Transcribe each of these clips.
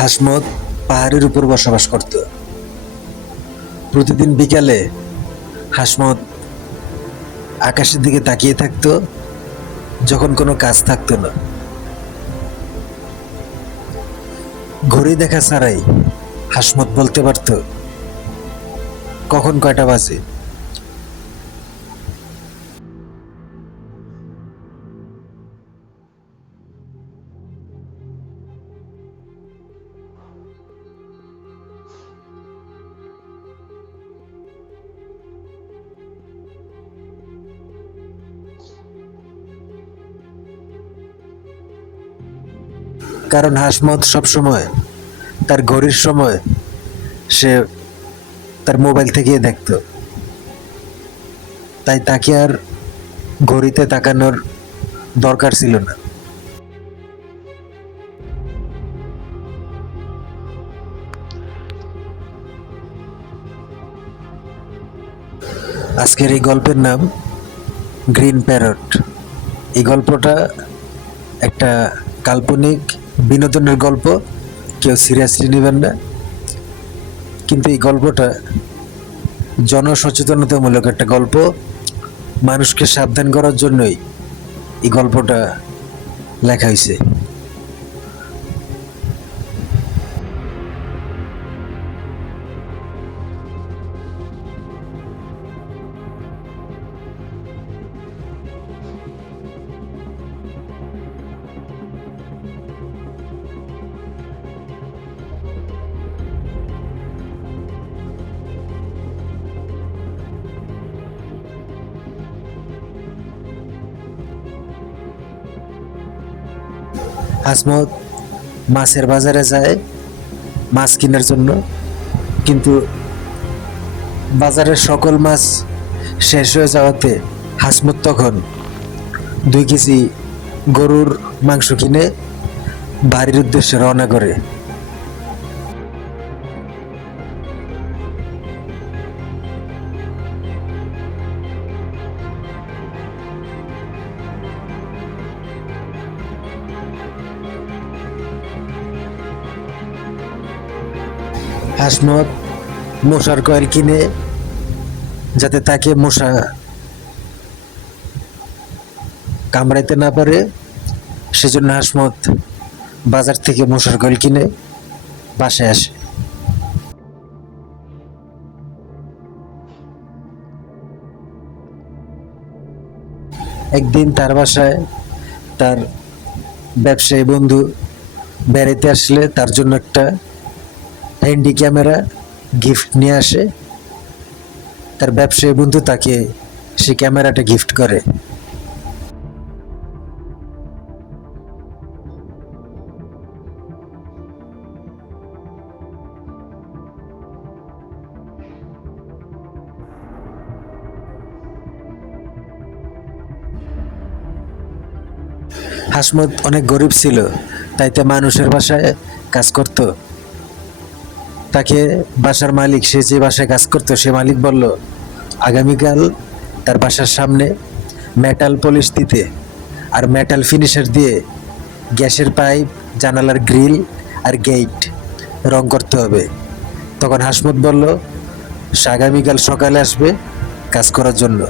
হাসমত পাহাড়ের উপর বসবাস করত। প্রতিদিন বিকালে হাসমত আকাশের দিকে তাকিয়ে থাকত যখন কোনো কাজ থাকতো না। ঘড়ি দেখা ছাড়াই হাসমত বলতে পারত কখন কয়টা বাজে। কারণ হাসমত সবসময় তার ঘড়ির সময় সে তার মোবাইল থেকে দেখতো, তাই তাকে আর ঘড়িতে তাকানোর দরকার ছিল না। আজকের এই গল্পের নাম গ্রিন প্যারট। এই গল্পটা একটা কাল্পনিক বিনোদনের গল্প, কেউ সিরিয়াসলি নেবেন না, কিন্তু এই গল্পটা জনসচেতনতামূলক একটা গল্প। মানুষকে সাবধান করার জন্যই এই গল্পটা লেখা হয়েছে। হাসমত মাছের বাজারে যায় মাছ কেনার জন্য, কিন্তু বাজারের সকল মাছ শেষ হয়ে যাওয়াতে হাসমত তখন 2 কেজি গরুর মাংস কিনে বাড়ির উদ্দেশ্যে রওনা করে। হাসমত মশার কয়েল কিনে, যাতে তাকে মশা কামড়াইতে না পারে, সেজন্য হাসমত বাজার থেকে মশার কয়েল কিনে বাসায় আসে। একদিন তার বাসায় তার ব্যবসায়ী বন্ধু বেড়াইতে আসলে তার জন্য একটা হ্যান্ডি ক্যামেরা গিফট নিয়ে আসে। তার ব্যবসায়ী বন্ধু তাকে সেই ক্যামেরাটা গিফট করে। হাসমত অনেক গরিব ছিল, তাইতে মানুষের বাসায় কাজ করত। তাকে বাসার মালিক, সে যে বাসায় কাজ করতো, সে মালিক বলল আগামীকাল তার বাসার সামনে মেটাল পলিশ দিতে আর মেটাল ফিনিশার দিয়ে গ্যাসের পাইপ, জানালার গ্রিল আর গেট রং করতে হবে। তখন হাসমত বলল সে আগামীকাল সকালে আসবে কাজ করার জন্য।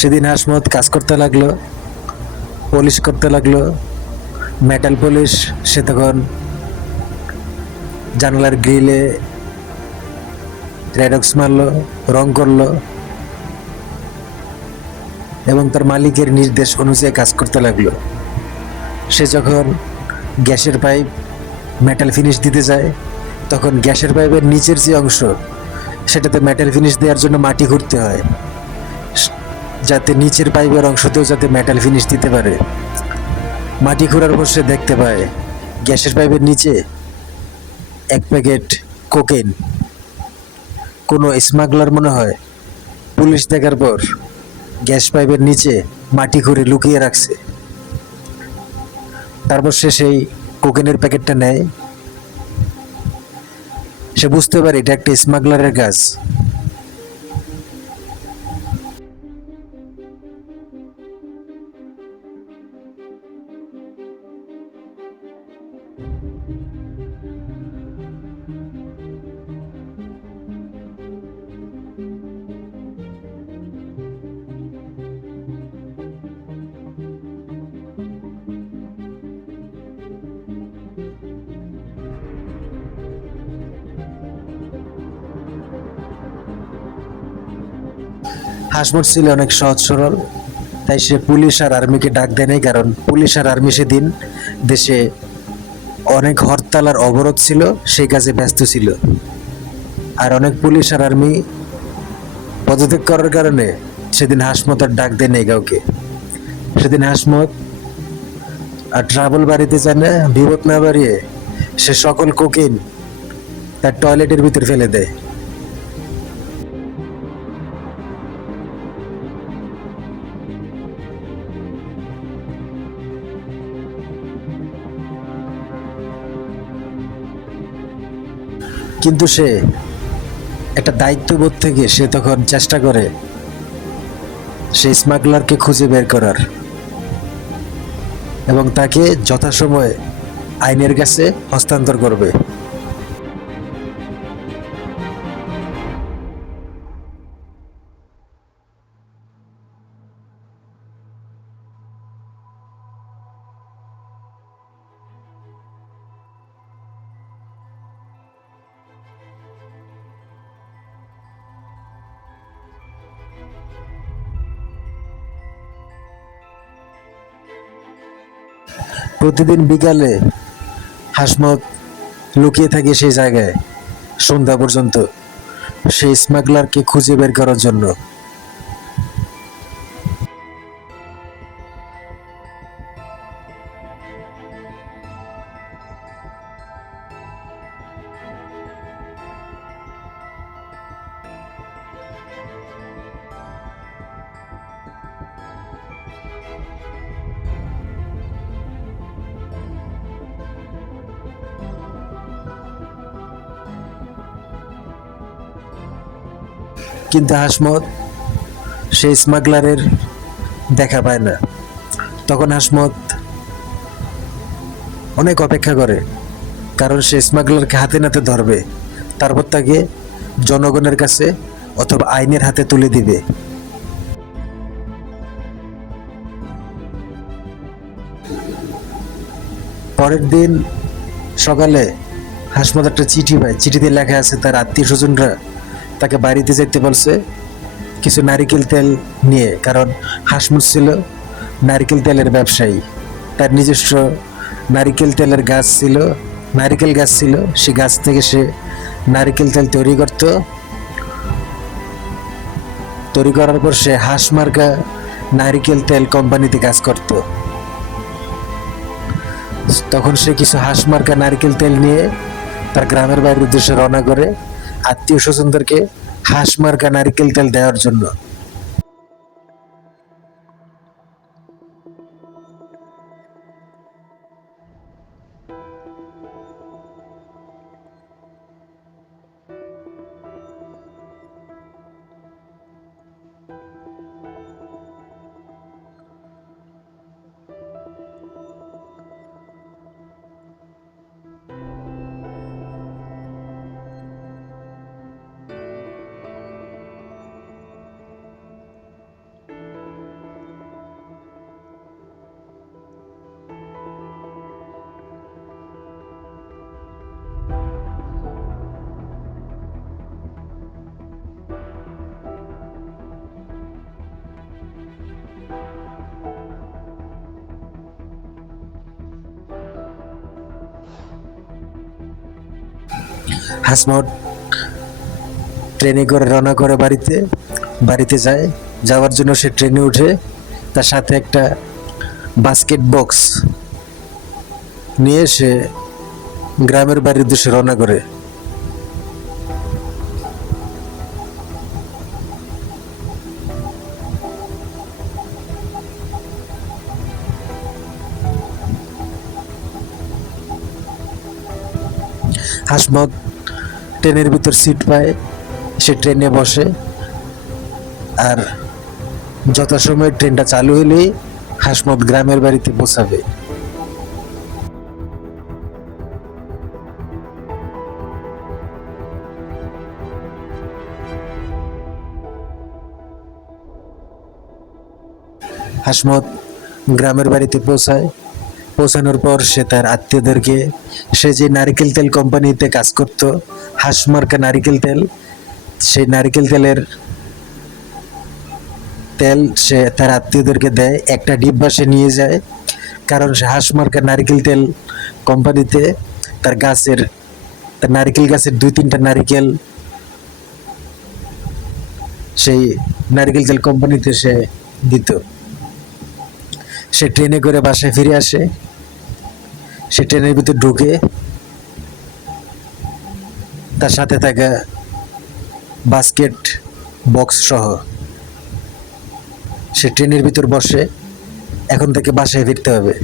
সেদিন হাসমত কাজ করতে লাগলো, পলিশ করতে লাগলো মেটাল পলিশ। সে তখন জানালার গ্রিলে রেডক্স মারলো, রং করলো এবং তার মালিকের নির্দেশ অনুযায়ী কাজ করতে লাগলো। সে যখন গ্যাসের পাইপ মেটাল ফিনিশ দিতে যায়, তখন গ্যাসের পাইপের নিচের যে অংশ, সেটাতে মেটাল ফিনিশ দেওয়ার জন্য মাটি খুঁড়তে হয়, যাতে নিচের পাইপের অংশতেও যাতে মেটাল ফিনিশ দিতে পারে। মাটি খোঁড়ার পর সে দেখতে পায় গ্যাসের পাইপের নিচে 1 প্যাকেট কোকেন। কোনো স্মাগলার মনে হয় পুলিশ দেখার পর গ্যাস পাইপের নিচে মাটি খুঁড়ে লুকিয়ে রাখছে। তারপর সে সেই কোকেনের প্যাকেটটা নেয়। সে বুঝতে পারে এটা একটা স্মাগলারের কাজ। হাসমত ছিল অনেক সহজ সরল, তাই সে পুলিশ আর আর্মিকে ডাক দেয় নাই, কারণ পুলিশ আর আর্মি সেদিন দেশে অনেক হরতাল আর অবরোধ ছিল, সেই কাজে ব্যস্ত ছিল। আর অনেক পুলিশ আর আর্মি পদত্যাগ করার কারণে সেদিন হাসমত আর ডাক দেয় নাই কাউকে। সেদিন হাসমত আর ট্রাভেল বাড়িতে যায় না, বিপদ না বাড়িয়ে সে সকল কোকেন তার টয়লেটের ভিতর ফেলে দেয়। কিন্তু সে একটা দায়িত্ববোধ থেকে সে তখন চেষ্টা করে সেই স্মাগলারকে খুঁজে বের করার এবং তাকে যথাসময়ে আইনের কাছে হস্তান্তর করবে। প্রতিদিন বিকালে হাসমত লুকিয়ে থাকে সেই জায়গায় সন্ধ্যা পর্যন্ত সেই স্মাগলারকে খুঁজে বের করার জন্য। কিন্তু হাসমত সেই স্মাগলারের দেখা পায় না। তখন হাসমত অনেক অপেক্ষা করে, কারণ সে স্মাগলারকে হাতে নাতে ধরবে, তারপর তাকে জনগণের কাছে অথবা আইনের হাতে তুলে দিবে। পরের দিন সকালে হাসমত একটা চিঠি পায়। চিঠিতে লেখা আছে তার আত্মীয় স্বজনরা তাকে বাড়িতে যেতে বলছে কিছু নারিকেল তেল নিয়ে, কারণ হাসমত ছিল নারিকেল তেলের ব্যবসায়ী। তার নিজস্ব নারিকেল তেলের গাছ ছিল, নারিকেল গাছ ছিল, সে গাছ থেকে সে নারিকেল তেল তৈরি করত। তৈরি করার পর সে হাঁসমার্কা নারিকেল তেল কোম্পানিতে কাজ করত। তখন সে কিছু হাঁসমার্কা নারিকেল তেল নিয়ে তার গ্রামের বাড়ির উদ্দেশ্যে রওনা করে আত্মীয় স্বজনদেরকে হাঁসমার্কা নারিকেল তেল দেওয়ার জন্য। হাসমত ট্রেনে করে রওনা করে বাড়িতে যায়। যাওয়ার জন্য সে ট্রেনে উঠে, তার সাথে একটা বাস্কেট বক্স নিয়ে সে গ্রামের বাড়ির উদ্দেশ্যে রওনা করে। হাসমত ট্রেনের ভিতর সিট পায়, সে ট্রেনে বসে। আর যথাসময়ে ট্রেনটা চালু হলেই হাসমত গ্রামের বাড়িতে পৌঁছাবে। হাসমত গ্রামের বাড়িতে পৌঁছানোর পর সে তার আত্মীয়দেরকে, সে যে নারিকেল তেল কোম্পানিতে কাজ করত, হাঁসমার্কা নারিকেল তেল, সেই নারিকেল তেলের তেল সে তার আত্মীয়দেরকে দেয়। একটা ডিব্বা সে নিয়ে যায়, কারণ সে হাঁসমার্কা নারিকেল তেল কোম্পানিতে তার নারিকেল গাছের 2-3টা নারিকেল সেই নারিকেল তেল কোম্পানিতে সে দিত। সে ট্রেনে করে বাসায় ফিরে আসে। সে ট্রেনের ভিতর ঢুকে তার সাথে থাকা বাস্কেট বক্স সহ সে ট্রেনের ভিতর বসে। এখন থেকে বাসায় ফিরতে হবে।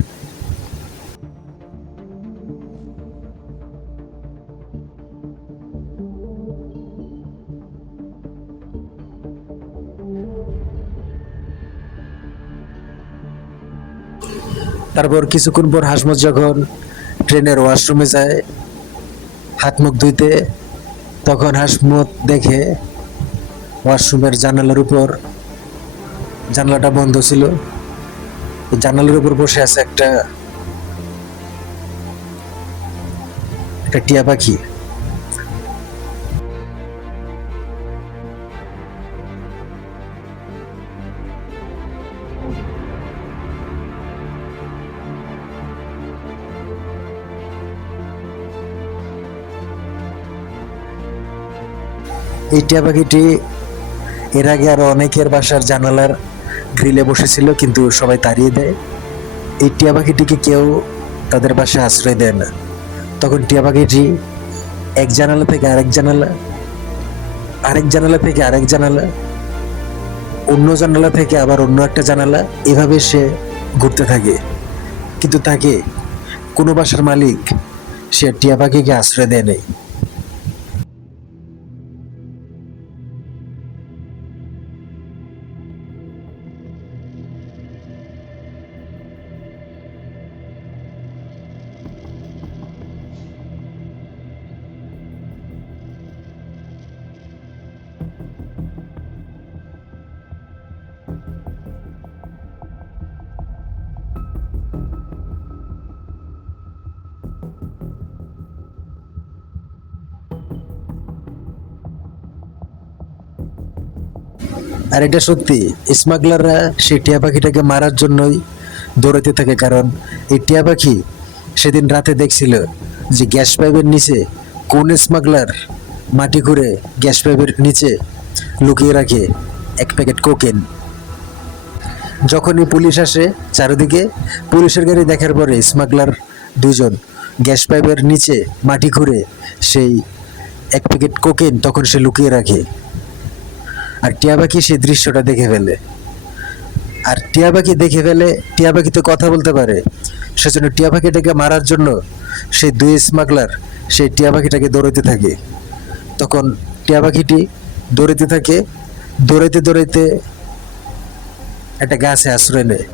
তারপর কিছুক্ষণ পর হাসমত যখন ট্রেনের ওয়াশরুমে যায় হাত মুখ ধুইতে, তখন হাসমত দেখে ওয়াশরুমের জানালাটা বন্ধ ছিল। জানালার উপর বসে আছে একটা টিয়া পাখি। এই টিয়া পাখিটি এর আগে আরো অনেকের বাসার জানালার গ্রিলে বসেছিল, কিন্তু সবাই তাড়িয়ে দেয়। এই টিয়া পাখিটিকে কেউ তাদের বাসায় আশ্রয় দেয় না। তখন টিয়া পাখিটি এক জানালা থেকে আরেক জানালা, আরেক জানালা থেকে আরেক জানালা, অন্য জানালা থেকে আবার অন্য একটা জানালা, এভাবে সে ঘুরতে থাকে। কিন্তু তাকে কোনো বাসার মালিক সে টিয়া পাখিকে আশ্রয় দেয় নাই। আর এটা সত্যি, স্মাগলাররা সেই টিয়া পাখিটাকে মারার জন্যই দৌড়াতে থাকে। কারণ এই টিয়া পাখি সেদিন রাতে দেখছিল যে গ্যাস পাইপের নিচে কোন স্মাগলার মাটি খুঁড়ে গ্যাস পাইপের নিচে লুকিয়ে রাখে এক প্যাকেট কোকেন। যখনই পুলিশ আসে চারিদিকে, পুলিশের গাড়ি দেখার পরে স্মাগলার 2জন গ্যাস পাইপের নিচে মাটি খুঁড়ে সেই এক প্যাকেট কোকেন তখন সে লুকিয়ে রাখে। আর টিয়া পাখি সেই দৃশ্যটা দেখে ফেলে। আর টিয়া পাখি দেখে ফেলে, টিয়া পাখি তো কথা বলতে পারে, সেজন্য টিয়া পাখিটাকে মারার জন্য সেই 2 স্মাগলার সেই টিয়া পাখিটাকে দৌড়াতে থাকে। তখন টিয়া পাখিটি দৌড়াতে থাকে, দৌড়াইতে দৌড়াইতে একটা গাছে আশ্রয় নেয়।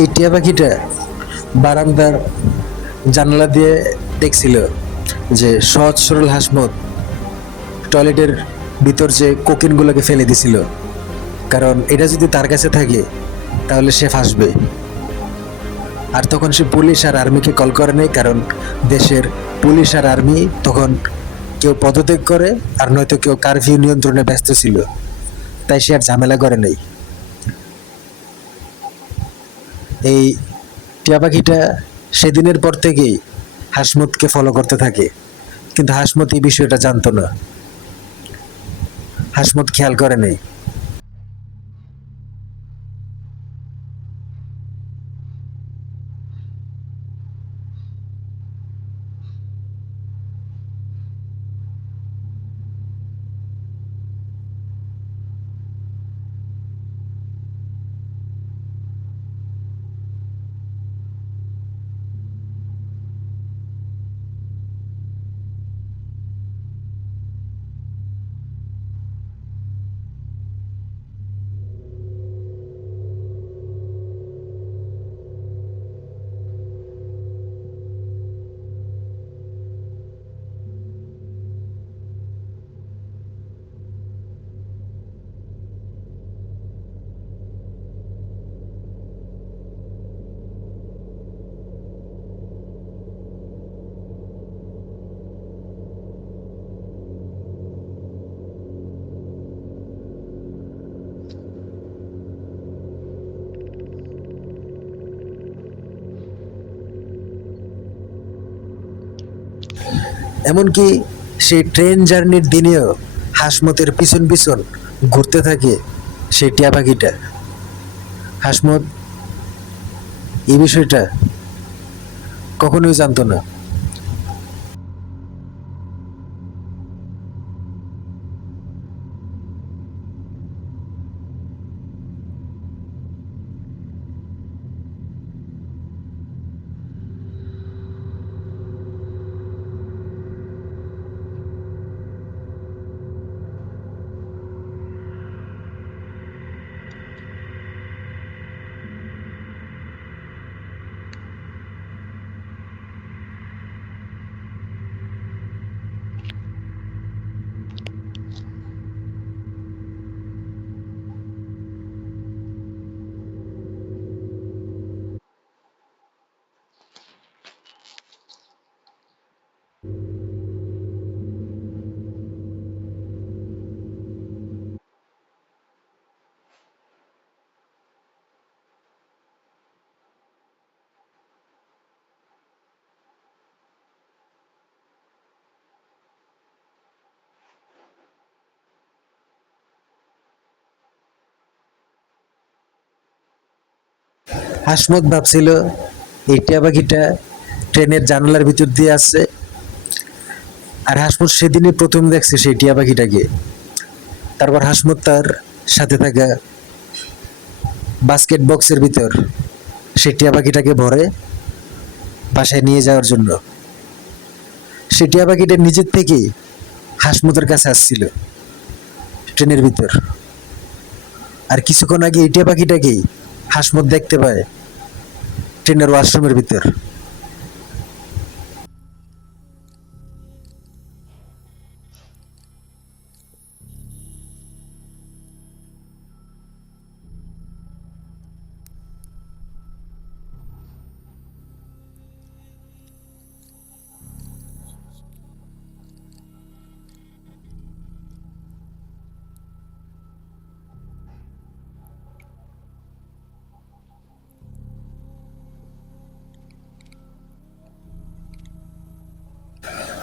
এই টিয়া পাখিটা বারান্দার জানালা দিয়ে দেখছিল যে সহজ সরল টয়লেটের ভিতর যে কোকেনগুলোকে ফেলে দিছিল, কারণ এটা যদি তার কাছে থাকে তাহলে সে ফাঁসবে। আর তখন সে পুলিশ আর আর্মিকে কল করে নেই, কারণ দেশের পুলিশ আর আর্মি তখন কেউ পদত্যাগ করে আর নয়তো কেউ কারফিউ নিয়ন্ত্রণে ব্যস্ত ছিল, তাই সে আর ঝামেলা করে নেই। এই টিয়া পাখিটা সেদিনের পর থেকেই হাসমতকে ফলো করতে থাকে, কিন্তু হাসমত এই বিষয়টা জানতো না, হাসমত খেয়াল করে নেই। এমনকি সেই ট্রেন জার্নির দিনেও হাসমতের পিছন পিছন ঘুরতে থাকে সেই টিয়া পাখিটা। হাসমত এই বিষয়টা কখনোই জানতো না। হাসমত ভাবছিল এই টিয়া পাখিটা ট্রেনের জানালার ভিতর দিয়ে আসছে, আর হাসমত সেদিনই প্রথম দেখছে সেই টিয়া পাখিটাকে। তারপর হাসমত তার সাথে থাকা বাস্কেট বক্সের ভিতর সেই টিয়া পাখিটাকে ভরে বাসায় নিয়ে যাওয়ার জন্য। সেই টিয়া পাখিটা নিজের থেকেই হাসমতের কাছে আসছিল ট্রেনের ভিতর। আর কিছুক্ষণ আগে এই টিয়া পাখিটাকেই হাসমত দেখতে পায় ট্রেনের ওয়াশরুমের ভিতর।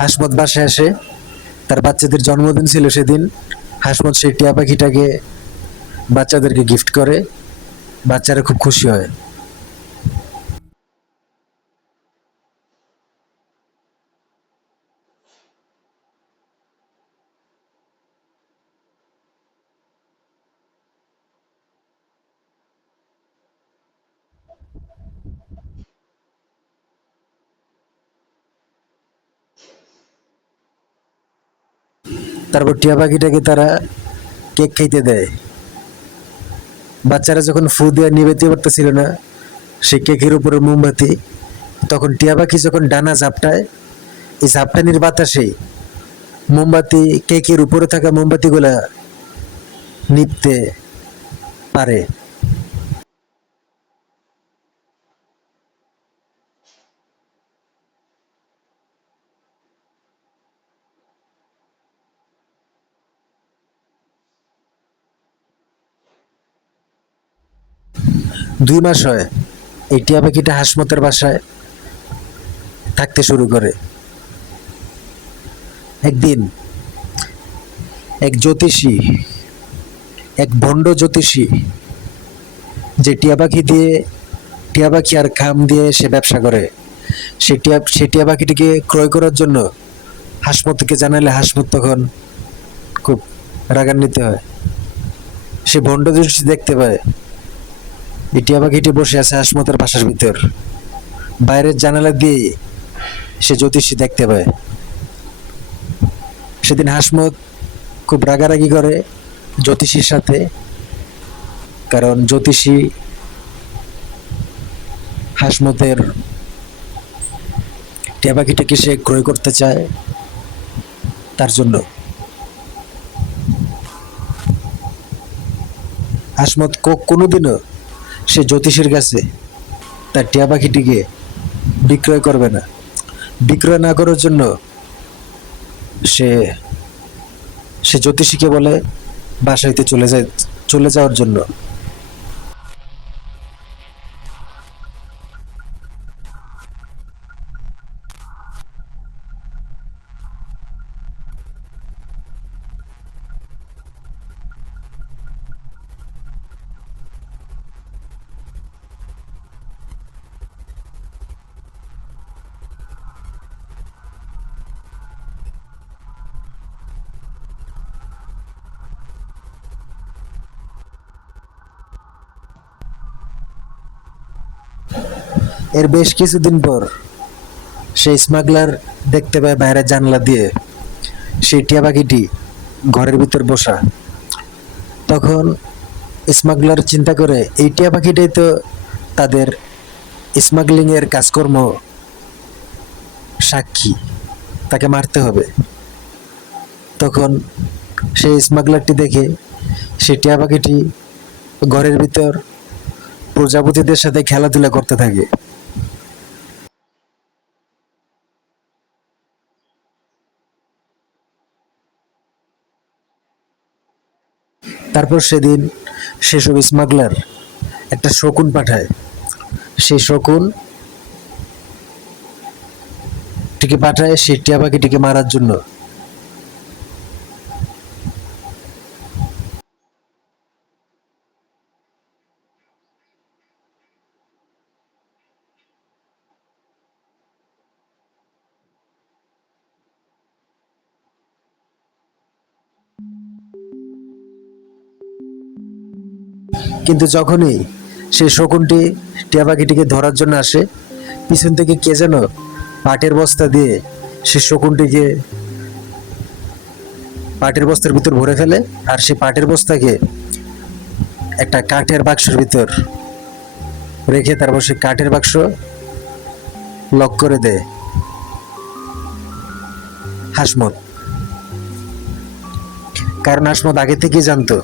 হাসমত বাসায় আসে, তার বাচ্চাদের জন্মদিন ছিল সেদিন। হাসমত সেই টিয়া পাখিটাকে বাচ্চাদেরকে গিফট করে, বাচ্চারা খুব খুশি হয়। তারপর টিয়া পাখিটাকে তারা কেক খাইতে দেয়। বাচ্চারা যখন ফু দিয়ে নিবেতে পারতেছিল না সেই কেকের উপরে মোমবাতি, তখন টিয়া পাখি যখন ডানা ঝাপটায়, এই ঝাপটানির বাতাসে মোমবাতি কেকের উপরে থাকা মোমবাতিগুলা নিভতে পারে। 2 মাস হয় এই টিয়া পাখিটা হাসমতের বাসায় থাকতে শুরু করে। একদিন এক জ্যোতিষী, এক ভণ্ড জ্যোতিষী, যে টিয়া পাখি আর খাম দিয়ে সে ব্যবসা করে, সে টিয়া পাখিটিকে ক্রয় করার জন্য হাসমতকে জানালে হাসমত তখন খুব রাগান্বিত হয়। সে ভণ্ড জ্যোতিষী দেখতে পায় এই টিয়া পাখিটি বসে আছে হাসমতের বাসার ভিতর। বাইরের জানালা দিয়ে সে জ্যোতিষী দেখতে পায়। সেদিন হাসমত খুব রাগারাগি করে জ্যোতিষীর সাথে, কারণ জ্যোতিষী হাসমতের টিয়া পাখিটাকে সে ক্রয় করতে চায়, তার জন্য। হাসমত কোনোদিনও সে জ্যোতিষীর কাছে তার টিয়া পাখিটিকে বিক্রয় করবে না। বিক্রয় না করার জন্য সে জ্যোতিষীকে বলে বাসাইতে চলে যাওয়ার জন্য। এর বেশ কিছুদিন পর সেই স্মাগলার দেখতে পায় বাইরের জানলা দিয়ে সেই টিয়া পাখিটি ঘরের ভিতর বসা। তখন স্মাগলার চিন্তা করে এই টিয়া পাখিটাই তো তাদের স্মাগলিং এর কাজকর্ম সাক্ষী, তাকে মারতে হবে। তখন সেই স্মাগলারটি দেখে সেই টিয়া পাখিটি ঘরের ভিতর প্রজাপতিদের সাথে খেলাধুলা করতে থাকে। তারপর সেদিন সেসব স্মাগলার একটা শকুন পাঠায়। সেই শকুন টিকে পাঠায় সেই টিয়া পাখিটিকে মারার জন্য। কিন্তু যখনই সেই শকুনটি টিয়া পাখিটিকে ধরার জন্য আসে, পিছন থেকে কে যেন পাটের বস্তা দিয়ে সে শকুনটিকে পাটের বস্তার ভিতর ভরে ফেলে, আর সেই পাটের বস্তাকে একটা কাঠের বাক্সের ভিতর রেখে তারপর সে কাঠের বাক্স লক করে দেয় হাসমত। কারণ হাসমত আগে থেকেই জানতো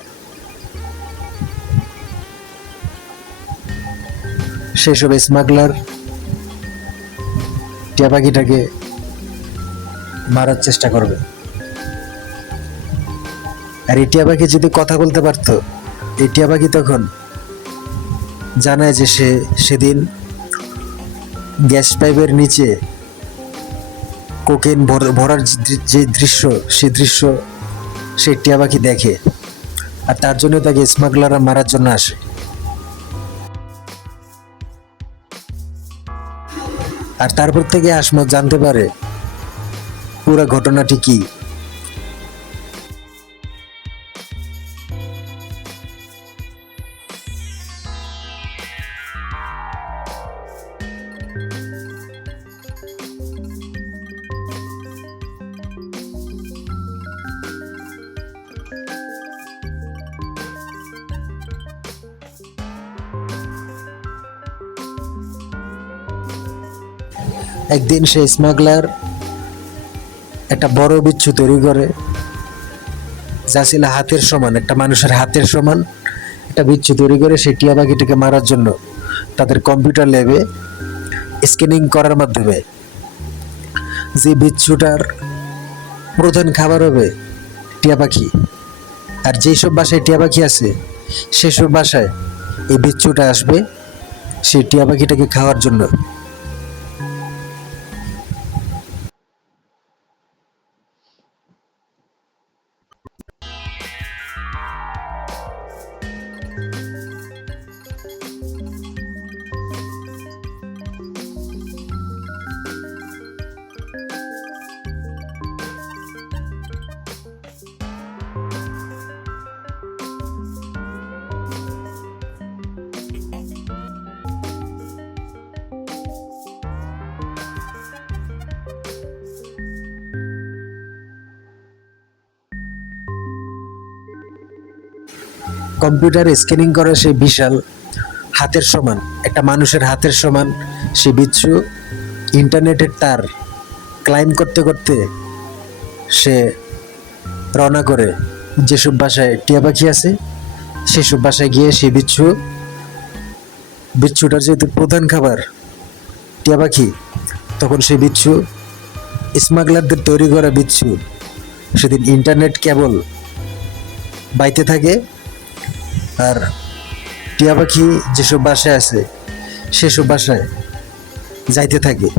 সেসব স্মাগলার টিয়া পাখিটাকে মারার চেষ্টা করবে। আর এই টিয়া পাখি যদি কথা বলতে পারতো, এই টিয়া পাখি তখন জানায় যে সে সেদিন গ্যাস পাইপের নিচে কোকেন ভরার যে দৃশ্য, সেই দৃশ্য সেই টিয়া পাখি দেখে, আর তার জন্য তাকে স্মাগলাররা মারার জন্য আসে। আর তারপর থেকে হাসমত জানতে পারে পুরো ঘটনাটি কি। একদিন সেই স্মাগলার একটা বড় বিচ্ছু তৈরি করে, যা ছিল হাতের সমান, একটা মানুষের হাতের সমান একটা বিচ্ছু তৈরি করে সেই টিয়া পাখিটাকে মারার জন্য তাদের কম্পিউটার ল্যাবে স্ক্যানিং করার মাধ্যমে যে বিচ্ছুটার প্রধান খাবার হবে টিয়া পাখি, আর যেসব বাসায় টিয়া পাখি আছে সেসব বাসায় এই বিচ্ছুটা আসবে সেই টিয়া পাখিটাকে খাওয়ার জন্য। কম্পিউটার স্ক্যানিং করে সেই বিশাল হাতের সমান, একটা মানুষের হাতের সমান সে বিচ্ছু ইন্টারনেটের তার ক্লাইম করতে করতে সে রওনা করে যেসব বাসায় টিয়া পাখি আছে সেসব বাসায় গিয়ে সে বিচ্ছুটার যেহেতু প্রধান খাবার টিয়া পাখি, তখন সেই বিচ্ছু স্মাগলারদের তৈরি করা বিচ্ছু সেদিন ইন্টারনেট কেবল বাইতে থাকে, আর টিয়া পাখি যেসব বাসায় আছে সেসব বাসায় যাইতে থাকে।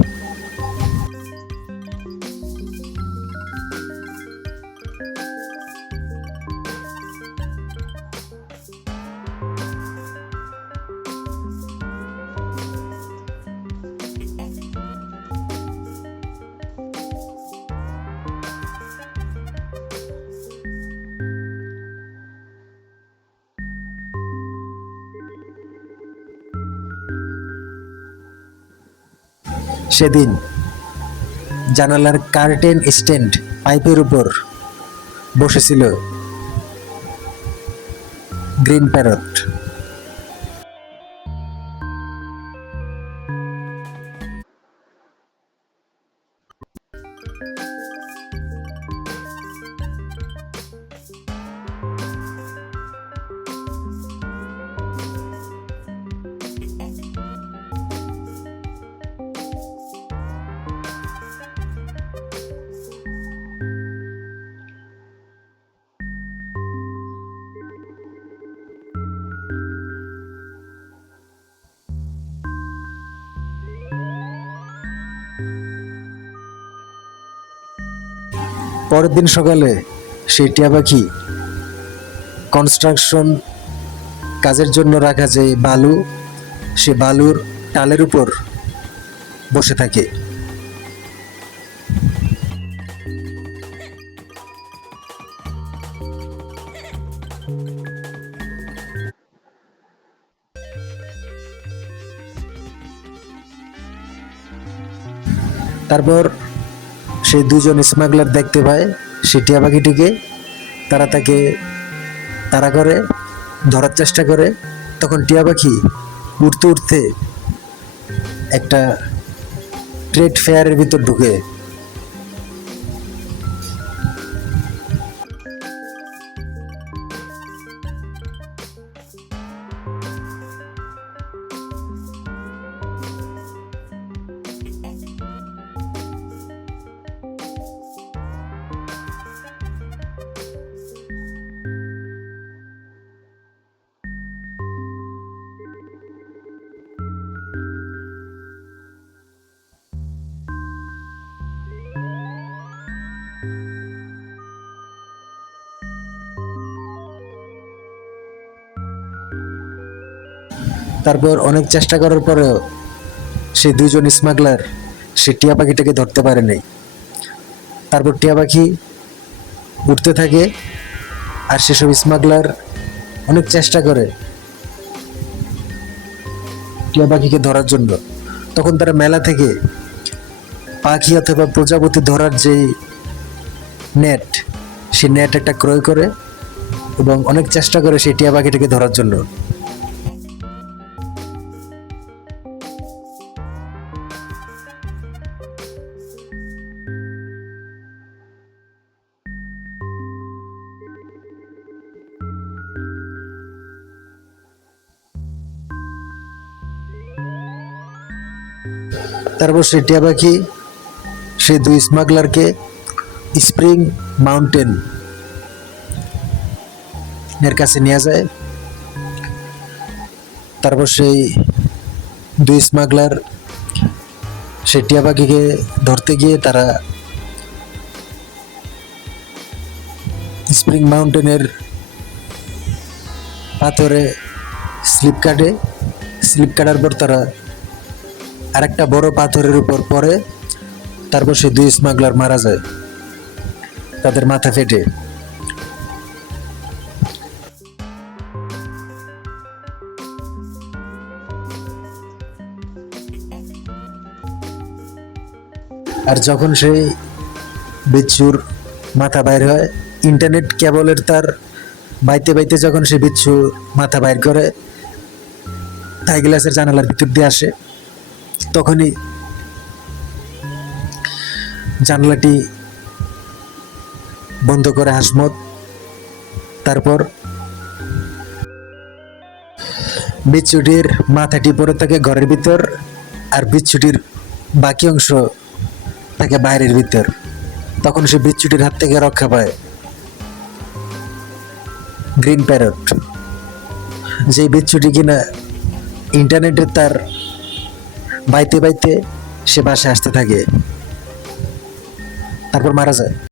সেদিন জানালার কার্টেন স্ট্যান্ড পাইপের উপর বসেছিল গ্রিন প্যারট। পরের দিন সকালে সেই টিয়া পাখি কনস্ট্রাকশন কাজের জন্য রাখা যে বালু, সে বালুর টালের উপর বসে থাকে। তারপর সেই দুজন স্মাগলার দেখতে পায় সেই টিয়া পাখিটিকে, তারা তাকে তাড়া করে ধরার চেষ্টা করে। তখন টিয়া পাখি উঠতে উঠতে একটা ট্রেড ফেয়ারের ভিতর ঢুকে। তারপর অনেক চেষ্টা করার পরেও সেই দুজন স্মাগলার সে টিয়া পাখিটাকে ধরতে পারে নাই। তারপর টিয়া পাখি উঠতে থাকে, আর সেসব স্মাগলার অনেক চেষ্টা করে টিয়া পাখিকে ধরার জন্য। তখন তারা মেলা থেকে পাখি অথবা প্রজাপতি ধরার যে নেট, সেই নেট একটা ক্রয় করে এবং অনেক চেষ্টা করে সেই টিয়া পাখিটাকে ধরার জন্য। তারপর সে টিয়া পাখি সে দুই স্মাগলারকে স্প্রিং মাউন্টেন এর কাছে নিয়ে যায়। তারপর সেই দুই স্মাগলার সেই টিয়া পাখিকে ধরতে গিয়ে তারা স্প্রিং মাউন্টেনের পাথরে স্লিপ কাটার পর তারা আরেকটা বড় পাথরের উপর পড়ে। তারপর সেই দুই স্মাগলার মারা যায়, তাদের মাথা ফেটে। আর যখন সেই বিচ্ছুর মাথা বাইর হয়, ইন্টারনেট কেবলের তার বাইতে বাইতে যখন সে বিচ্ছু মাথা বাইর করে থাই গ্লাসের জানালার ভিতর দিয়ে আসে, তখনই জানলাটি বন্ধ করে হাসমত। তারপর বিচ্ছুটির মাথাটি পড়ে থাকে ঘরের ভিতর, আর বিচ্ছুটির বাকি অংশ থাকে বাইরের ভিতর। তখন সে বিচ্ছুটির হাত থেকে রক্ষা পায় গ্রিন প্যারট, যে বিচ্ছুটি কিনা ইন্টারনেটে তার বাইতে বাইতে সে বাসায় আসতে থাকে, তারপর মারা যায়।